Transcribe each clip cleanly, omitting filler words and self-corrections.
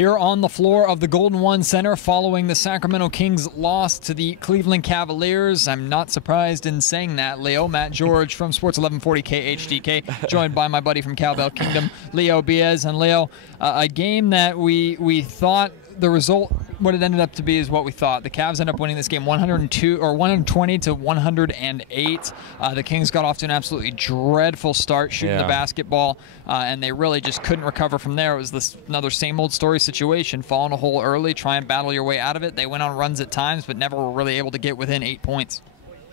Here on the floor of the Golden One Center following the Sacramento Kings loss to the Cleveland Cavaliers. I'm not surprised in saying that, Leo. Matt George from Sports 1140 KHDK, joined by my buddy from Cowbell Kingdom, Leo Beas. And Leo, a game that we thought the result, what it ended up to be is what we thought. The Cavs ended up winning this game 120 to 108. The Kings got off to an absolutely dreadful start shooting the basketball, and they really just couldn't recover from there. It was another same old story situation. Fall in a hole early, try and battle your way out of it. They went on runs at times, but never were really able to get within 8 points.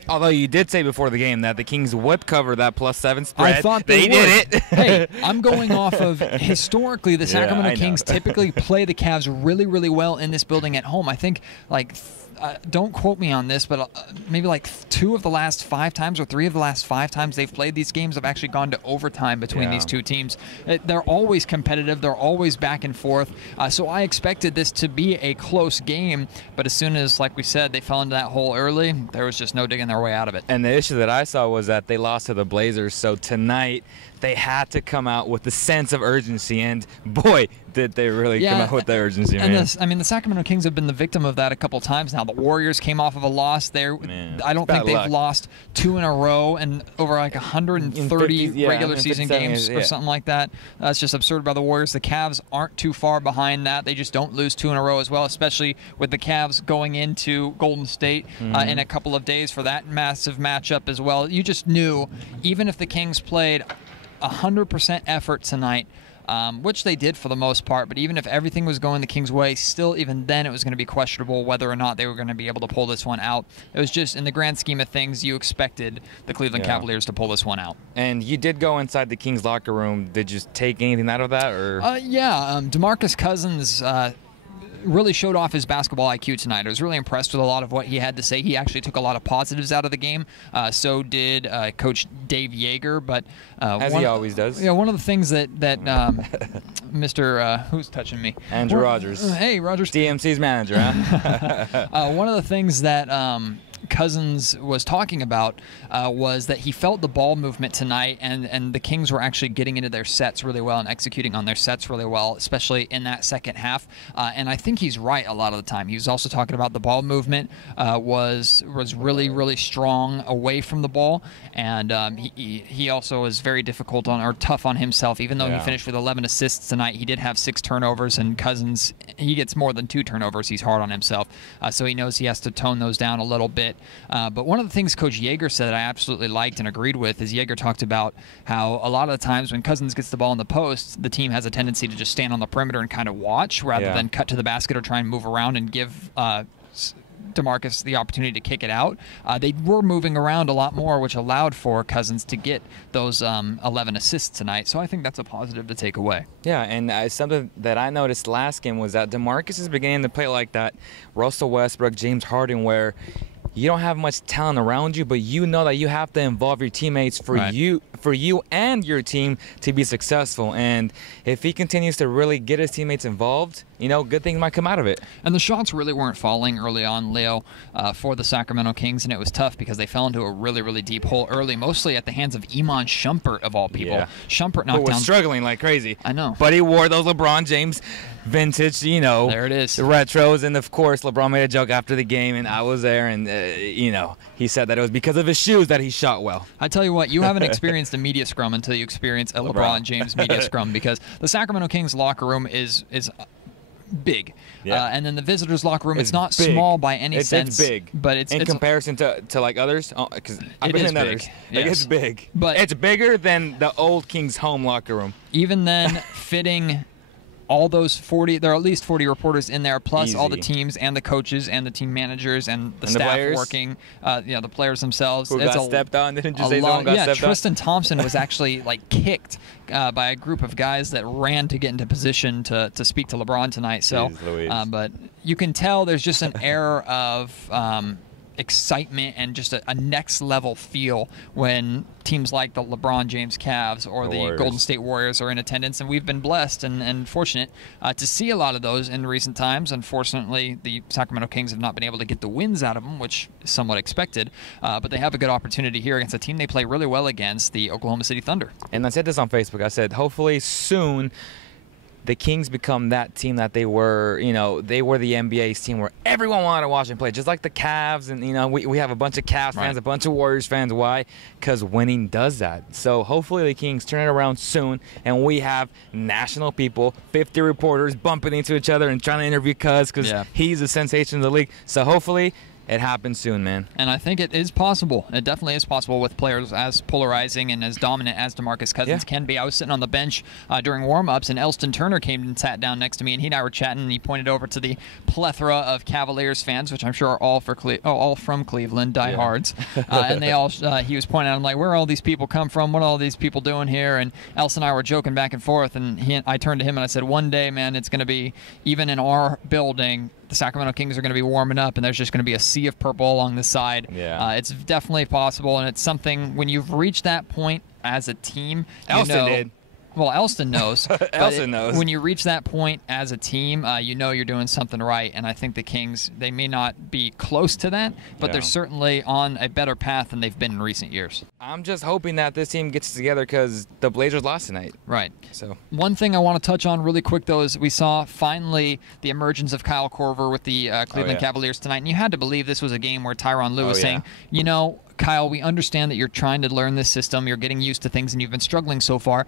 Although you did say before the game that the Kings would cover that +7 spread. I thought they did it. Hey, I'm going off of historically the Sacramento Kings typically play the Cavs really, really well in this building at home. I think don't quote me on this, but maybe like 2 of the last 5 times or 3 of the last 5 times they've played these games have actually gone to overtime between these two teams. They're always competitive. They're always back and forth. So I expected this to be a close game, but as soon as, like we said, they fell into that hole early, there was just no digging their way out of it. And the issue that I saw was that they lost to the Blazers, so tonight they had to come out with a sense of urgency, and boy, did they really come out with the urgency, man. And the Sacramento Kings have been the victim of that a couple times now. The Warriors came off of a loss there. I don't think they've lost 2 in a row and over like 130 regular season games or something like that. That's just absurd by the Warriors. The Cavs aren't too far behind that. They just don't lose 2 in a row as well, especially with the Cavs going into Golden State in a couple of days for that massive matchup as well. You just knew, even if the Kings played 100% effort tonight, which they did for the most part, but even if everything was going the Kings' way, still even then it was going to be questionable whether or not they were going to be able to pull this one out. It was just, in the grand scheme of things, you expected the Cleveland Cavaliers to pull this one out. And you did go inside the Kings' locker room. Did you take anything out of that? Or DeMarcus Cousins really showed off his basketball IQ tonight. I was really impressed with a lot of what he had to say. He actually took a lot of positives out of the game. So did Coach Dave Yeager. But as he always does. Yeah, one of the things that Mr. Who's touching me? Andrew Rogers. Hey, Rogers. DMC's manager, huh? One of the things that Cousins was talking about was that he felt the ball movement tonight, and the Kings were actually getting into their sets really well and executing on their sets really well, especially in that second half. And I think he's right a lot of the time. He was also talking about the ball movement was really, really strong away from the ball, and he also is very difficult or tough on himself. Even though he finished with 11 assists tonight, he did have 6 turnovers, and Cousins, he gets more than 2 turnovers. He's hard on himself, so he knows he has to tone those down a little bit. But one of the things Coach Yeager said that I absolutely liked and agreed with is Yeager talked about how a lot of the times when Cousins gets the ball in the post, the team has a tendency to just stand on the perimeter and kind of watch rather than cut to the basket or try and move around and give DeMarcus the opportunity to kick it out. They were moving around a lot more, which allowed for Cousins to get those 11 assists tonight. So I think that's a positive to take away. Yeah, and something that I noticed last game was that DeMarcus is beginning to play like that Russell Westbrook, James Harden, where you don't have much talent around you, but you know that you have to involve your teammates for you and your team to be successful. And if he continues to really get his teammates involved, good things might come out of it. And the shots really weren't falling early on, Leo, for the Sacramento Kings, and it was tough because they fell into a really, really deep hole early, mostly at the hands of Iman Shumpert, of all people. Shumpert knocked down. Struggling like crazy. I know. But he wore those LeBron James vintage, there it is, the retros, and of course LeBron made a joke after the game, and I was there, and he said that it was because of his shoes that he shot well. I tell you what, you haven't experienced a media scrum until you experience a LeBron James media scrum, because the Sacramento Kings locker room is big, and then the visitors' locker room, it's not big. Small by any sense. It's big, but it's in comparison to like others, because I've been in others. Yes. It's big, but it's bigger than the old Kings home locker room. Even then, fitting all those 40, there are at least 40 reporters in there, plus all the teams and the coaches and the team managers and the staff working, the players themselves. Who got stepped on? Didn't you say someone got stepped on? Tristan Thompson was actually kicked by a group of guys that ran to get into position to speak to LeBron tonight. So, but you can tell there's just an air of excitement and just a next level feel when teams like the LeBron James Cavs or the Golden State Warriors are in attendance, and we've been blessed and fortunate to see a lot of those in recent times. Unfortunately, the Sacramento Kings have not been able to get the wins out of them, which is somewhat expected, but they have a good opportunity here against a team they play really well against, the Oklahoma City Thunder. And I said this on Facebook. I said hopefully soon the Kings become that team that they were. They were the NBA's team where everyone wanted to watch them play, just like the Cavs. And we have a bunch of Cavs fans, a bunch of Warriors fans. Why? Because winning does that. So hopefully the Kings turn it around soon, and we have national people, 50 reporters bumping into each other and trying to interview Cuz because he's a sensation of the league. So hopefully it happens soon, man. And I think it is possible. It definitely is possible with players as polarizing and as dominant as DeMarcus Cousins can be. I was sitting on the bench during warm-ups, and Elston Turner came and sat down next to me, and he and I were chatting, and he pointed over to the plethora of Cavaliers fans, which I'm sure are all from Cleveland, diehards. And they all, he was pointing out, I'm like, where all these people come from? What are all these people doing here? And Elston and I were joking back and forth, and I turned to him and I said, one day, man, it's going to be, even in our building, the Sacramento Kings are going to be warming up, and there's just going to be a sea of purple along the side. It's definitely possible, and it's something when you've reached that point as a team. Elston did. Well, Elston knows. Elston knows. When you reach that point as a team, you're doing something right. And I think the Kings, they may not be close to that, but they're certainly on a better path than they've been in recent years. I'm just hoping that this team gets together because the Blazers lost tonight. Right. So one thing I want to touch on really quick, though, is we saw finally the emergence of Kyle Korver with the Cleveland Cavaliers tonight. And you had to believe this was a game where Tyronn Lue was saying, Kyle, we understand that you're trying to learn this system. You're getting used to things, and you've been struggling so far.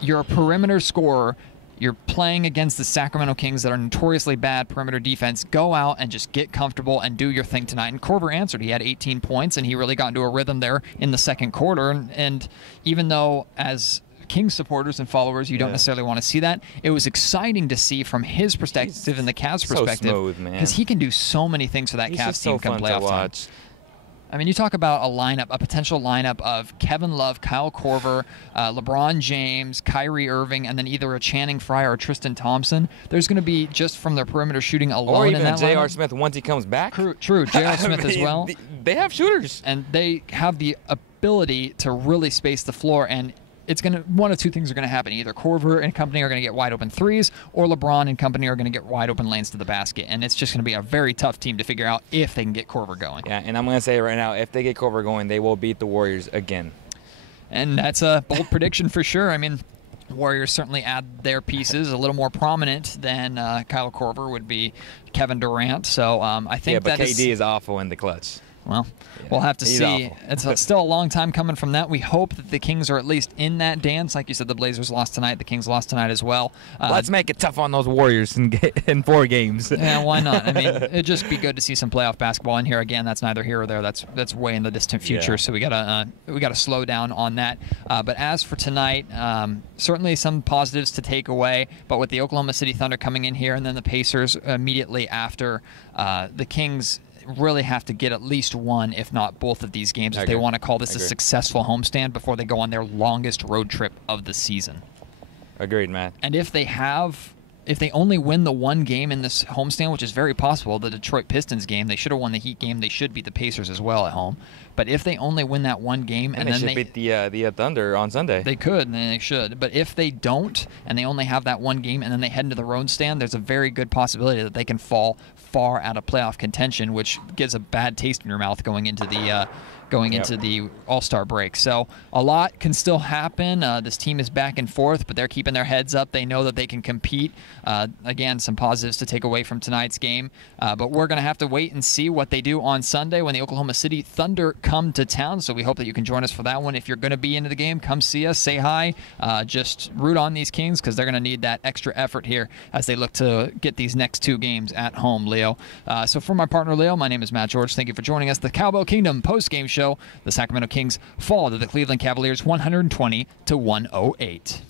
You're a perimeter scorer. You're playing against the Sacramento Kings that are notoriously bad perimeter defense. Go out and just get comfortable and do your thing tonight. And Korver answered. He had 18 points, and he really got into a rhythm there in the second quarter. And even though as Kings supporters and followers, you don't necessarily want to see that, it was exciting to see from his perspective and the Cavs' perspective. Because he can do so many things for that Cavs team come playoff time. I mean, you talk about a potential lineup of Kevin Love, Kyle Korver, LeBron James, Kyrie Irving, and then either a Channing Frye or Tristan Thompson. There's going to be, just from their perimeter shooting alone in that lineup. Or even J.R. Smith once he comes back. True. J.R. Smith as well. They have shooters. And they have the ability to really space the floor, and it's going to, one of two things are going to happen. Either Korver and company are going to get wide open threes, or LeBron and company are going to get wide open lanes to the basket. And it's just going to be a very tough team to figure out if they can get Korver going. Yeah, and I'm going to say right now, if they get Korver going, they will beat the Warriors again. And that's a bold prediction for sure. I mean, Warriors certainly add their pieces. A little more prominent than Kyle Korver would be Kevin Durant. So I think but KD is awful in the clutch. Well, we'll have to see. It's still a long time coming from that. We hope that the Kings are at least in that dance. Like you said, the Blazers lost tonight. The Kings lost tonight as well. Let's make it tough on those Warriors in 4 games. Yeah, why not? I mean, it'd just be good to see some playoff basketball in here. Again, that's neither here or there. That's way in the distant future. So we gotta slow down on that. But as for tonight, certainly some positives to take away. But with the Oklahoma City Thunder coming in here and then the Pacers immediately after, the Kings really have to get at least one, if not both of these games, if they want to call this a successful homestand before they go on their longest road trip of the season. Agreed, Matt. And if they only win the one game in this homestand, which is very possible, the Detroit Pistons game, they should have won the Heat game. They should beat the Pacers as well at home. But if they only win that one game, and then they should beat the Thunder on Sunday. They could, and they should. But if they don't, and they only have that one game, and then they head into the road stand, there's a very good possibility that they can fall far out of playoff contention, which gives a bad taste in your mouth going into the All-Star break. So a lot can still happen. This team is back and forth, but they're keeping their heads up. They know that they can compete. Again, some positives to take away from tonight's game. But we're going to have to wait and see what they do on Sunday when the Oklahoma City Thunder come to town. So we hope that you can join us for that one. If you're going to be into the game, come see us, say hi. Just root on these Kings because they're going to need that extra effort here as they look to get these next 2 games at home, Leo. So for my partner, Leo, my name is Matt George. Thank you for joining us. The Cowbell Kingdom post-game show. The Sacramento Kings fall to the Cleveland Cavaliers 120-108.